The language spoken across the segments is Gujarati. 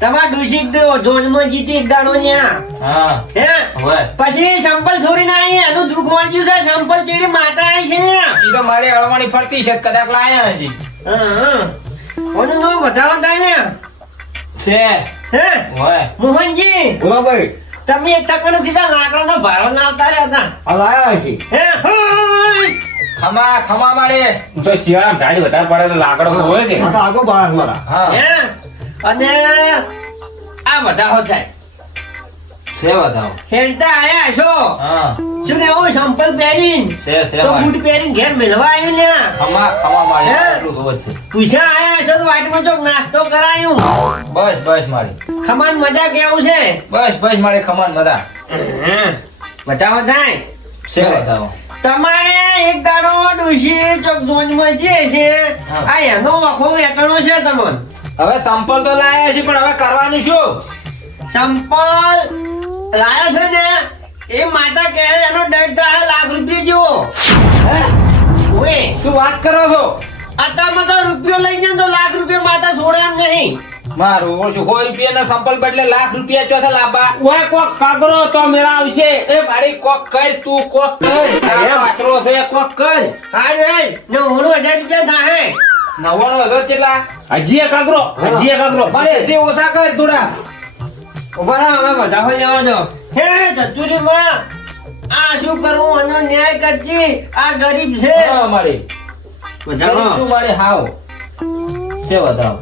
તમાર દૂષિત જોનમાં જીતી એક દાડો ન્યા હા હે હોય પછી સંપલ છોડી ના આવી એનું દુઃખ વળગ્યું છે સંપલ ચેડી માતા આવી છે ન્યા ઈ તો મારી અળવાણી ફરતી છે કદાચ લાયા હજી હા ઓનું નામ વધારો થાય ને છે હે હોય મોહનજી બોલો ભાઈ તમે એક ટકાનો કેટલા લાકડાનો ભારો લાવતા રહ્યા હતા આ લાયા છે હે હોય. ખમા મારે તો શિયાળા ગાડી વધારે પડે તો લાકડો તો હોય કે આ તો આગો બાર મારા હા હે અને આ વધારો થાય છે બતાવો હેડતા આયા છો હા શું કેવું સંપલ પહેરીને છે તો મારે. બૂટ પહેરીને ઘેર મેળવા આવ્યું લ્યા ખમા મારે હે? એટલું ખબર છે પૂછા આયા છો તો વાટમાં ચોક નાસ્તો કરાયું બસ મારી ખમાન મજા કેવું છે બસ મારે ખમાન મજા બતાવો થાય છે બતાવો તમારે એક દાડો ડોશી ચોક જોનમાં જે છે હા. આ એનો વખો વેટણો છે તમને હવે સંપલ તો લાયા છે પણ હવે કરવાનું શું સંપલ લાયો છે ને એ માતા કહે એનો દંડ થાય લાખ રૂપિયા જેવો ઓએ શું વાત કરો છો આતામાં તો રૂપિયો લઈ જાય તો લાખ રૂપિયા માતા છોડે એમ નહીં મારું ઓછું 100 રૂપિયાના સંપલ બદલે લાખ રૂપિયા ચોથા લાંબા ઓય કોક કાગરો તો મેળા આવશે એ મારી કોક કર તું કોક કર આ આશરો છે કોક કર હા રે 90,000 રૂપિયા થાય 99,000 કેટલા હજી એક કાગરો મને તે ઓછા કર થોડા ઉભા રહો, હવે વધાવો જવા દો હે ચતુરીમાં આ શું કરવું આનો ન્યાય કરજી આ ગરીબ છે હા મારી વધાવો શું મારે હાવ છે બતાવો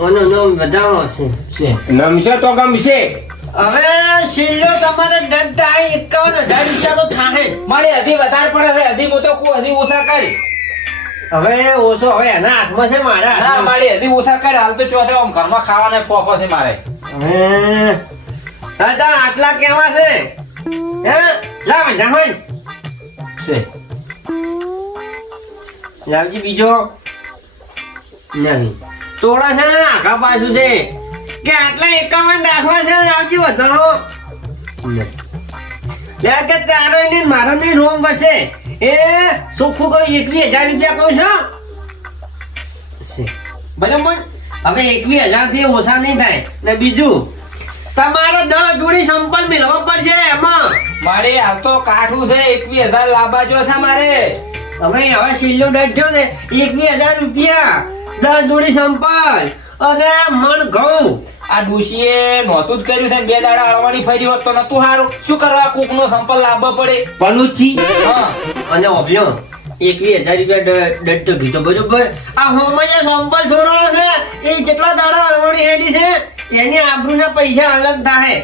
આનો નામ વધાવો છે છે નમશે તો ગમશે હવે શીલ્લો તમારે દંડ થાય 51,000 રૂપિયા તો થાય મારે હજી વધારે પડે હવે હજી હું તો કહું હજી ઓછા કર હવે ઓછો હવે એના હાથમાં છે મારા ના મારે હજી ઓછા કર હાલ તો ચોથે આમ ઘરમાં ખાવાના પોપો છે મારે આટલા કેવા છે હે લાવ જામન છે લાવજી બીજો નહીં તોડા છે ને આખા પાછું છે કે આટલા 51 રાખવા છે લાવજી વધારો લે કે તારો ને મારો ને રોમ વસે એ સુખું કોઈ 21,000 રૂપિયા કહું છો બરાબર હવે 21,000 થી ઓછા નહીં થાય ને બીજું તમારે 10 જોડી સંપલ મેળવવા પડશે એમાં મારે હાલ તો કાઠું છે 21,000 લાંબા જો છે મારે હવે શીલ્લો ડટ્યો ને 21,000 રૂપિયા 10 જોડી સંપલ અને મણ ઘઉં આ ડોશીએ નહોતું જ કર્યું છે ને 2 દાડા અળવાની ફરી હોત તો નતું હારું શું કરવા કુક નો સંપલ લાવવો પડે પલુચી હા અને ઓબ્લ્યો 21,000 રૂપિયા ડટ્ટો કીધો બરોબર આ હોમયા સંપલ સોરાણો છે એ જેટલા દાડા અળવણી હેડી છે એની આબરૂના પૈસા અલગ થાય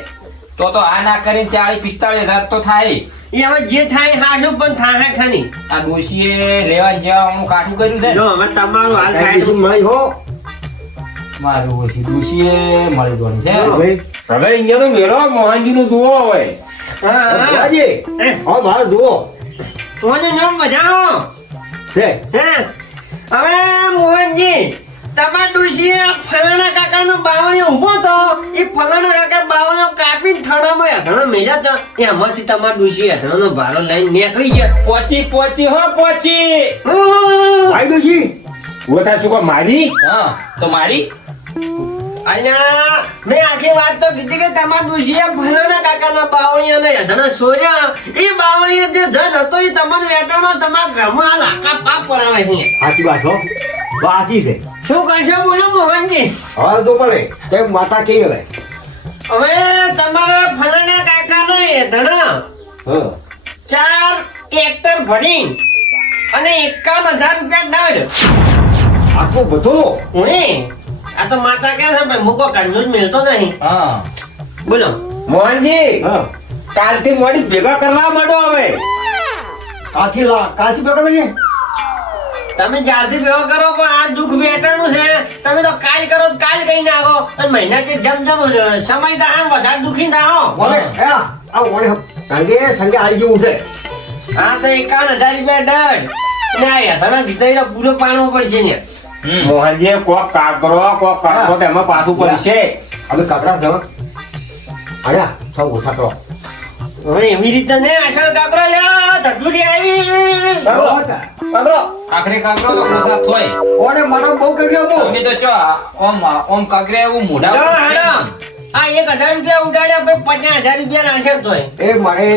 તો આ ના કરીને 40-45,000 તો થાય એ હવે જે થાય હાશું પણ થાય ખરી આ ડોશીએ લેવા જવાનું કાઠું કર્યું છે જો હવે તમારું હાલ થાય સાઈડ મળી હો મારું ઓછી ડોશીએ મળી જવાનું છે ભાઈ હવે અહીંયાનો મેળો મોહનજી નું જુઓ હોય હા બાજી હા મારે જુઓ તમારું નામ બજાવો છે હે હવે મોહનજી તમાર ડુશીએ ફલાણા કાકાનો બાવણીઓ ઊભો તો એ ફલાણા કાકા બાવણીઓ કાપીને થડામાં હેઠળ મેલ્યા તો એમાંથી તમાર ડુશી હેઠળનો ભારો લઈને નીકળી ગયા પોચી હો પોચી ભાઈ ડોશી ઓથા ચૂકો મારી હા તો મારી અલ્યા મેં આખી વાત તો કીધી કે તમાર ડુશીએ ફલાણા કાકાના બાવણીઓને હેઠળ સોર્યા એ બાવણીઓ જે જન હતો એ તમારે વેટણો તમારા ઘરમાં હાલ આખા પાપ પડાવે છે સાચી વાત હો વાંચી છે શું કરશો બોલો મોહનજી હવે તો પડે કેમ માતા કેવી હવે હવે તમારા ફલાણા કાકાનો હેઠળ હા 4 ટ્રેક્ટર ભરી અને 51,000 રૂપિયા દંડ આખું બધું ઓએ આ તો માતા કે છે ભાઈ મુકો કંજૂસ મિલતો નહીં હા બોલો મોહનજી હા કાલથી મોડી ભેગા કરવા માંડો હવે કાલથી ભેગા કરીએ તમે જ્યારથી ભેગો કરો પણ આ દુઃખ વેટાણું છે તમે તો કાલ કરો તો કાલ કઈ નાખો અને મહિનાથી જમ સમય તો આમ વધારે દુખી થાઓ બોલે આ ઓલે સંગે આવી ગયું છે હા તો 51,000 રૂપિયા દંડ ને આ હેઠળના ભીતરીનો પૂરો પાડવો પડશે ને મોહનજી કોક કાગરો તેમાં પાછું પડશે હવે કપડા જવા આયા સૌ ઓછા કરો હવે એવી રીતે ને અસલ કાકરો લ્યો ધતુરી આવી આખરે કાગરો તો પ્રસાદ થોય ઓને મને બહુ કહ્યું હું તમે તો ચો ઓમ કાગરે એવું મોઢા જો ઉપર હેડો આ 1000 રૂપિયા ઉડાડ્યા પછી 50000 રૂપિયા નાખે તોય એ મારે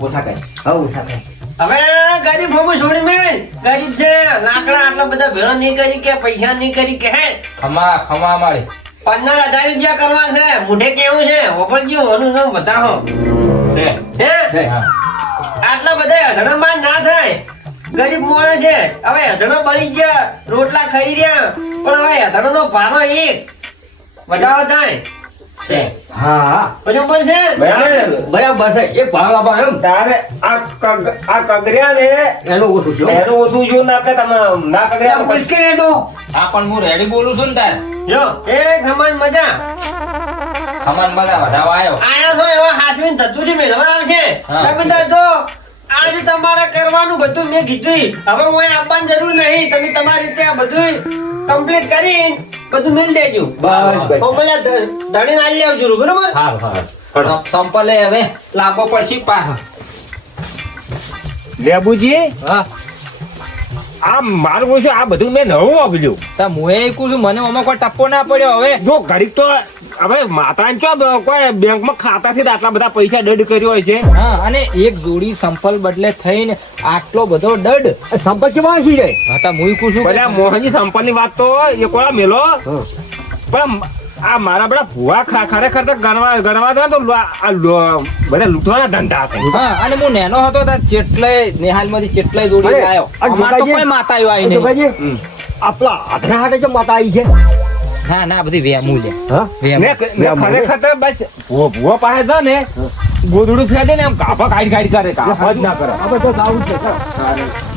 ઓછા કર હા ઓછા કર હવે ગરીબ હોમો છોડી મેં ગરીબ છે લાકડા આટલા બધા ભેળા નહીં કરી કે પૈસા નહીં કરી કે હે ખમા મારી 15000 રૂપિયા કરવા છે મોઢે કેવું છે ઓપરજી ઓનું નામ બતાવો છે હે હા આટલા બધા અધણમાં ના થાય ગરીબ મોણે છે હવે અધણો બળી ગયા રોટલા ખાઈ રહ્યા પણ હવે અધણો નો ભારો એક વધારો થાય છે હા બરોબર છે બરાબર છે એક ભાવ આપો એમ તારે આ કગર્યા ને એનું ઓછું છે એનું ઓછું જો ના કે તમે ના કગર્યા તો પછી મુશ્કેલ તો હા પણ હું રેડી બોલું છું ને તાર જો એક સમાન મજા ખમાન બધા વધાવો આવ્યો આયા છો એવા હાસવીન ધતુરી મેળવા આવશે હા. તમે તાર જો આજે તમારે કરવાનું બધું મેં કીધું હવે હું અહીં આપવાની જરૂર નહીં તમે તમારી રીતે આ બધું કમ્પ્લીટ કરીને બધું મેળ દેજો બસ કોમલા ધડીને આલી આવજો બરોબર હારું સંપલે હવે લાંબો પડશે પાછો લેબુજી હા આ મારું પૂછ્યું આ બધું મેં નવું વાપર્યું તા મુએ કું છું મને આમાં કોઈ ટપ્પો ના પડ્યો હવે જો ઘડીક તો હવે માતાને ચો કોઈ બેંકમાં ખાતાથી જ આટલા બધા પૈસા દંડ કર્યો હોય છે હા અને એક જોડી સંપલ બદલે થઈને આટલો બધો દડ સંપર્ક કેવા આવી જાય હા તા મુઈ કું છું બધા મોહનજી સંપન્નની વાત તો એ કોળા મેલો પણ આ મારા બધા ભુવા ખરેખર તો ગણવા દો તો બધા લૂંટવાના ધંધા હતા હા અને હું નેનો હતો તાર ચેટલાય નેહાલમાંથી ચેટલાય જોડી અરે, આવ્યો આ અમાર તો જોકાજી- કોઈ માતા આવ્યો આવીને જોકાજી, આપલા આધરા હાટે જે માતા આવી છે ના ના બધી વેમું લે હા ને ખરેખર તો બસ ભુવા પાસે છે ને ગોદડું ફેંદે ને એમ કાપા કાઢી કરે કાપા જ ના કરે આપણે તો આવું જ છે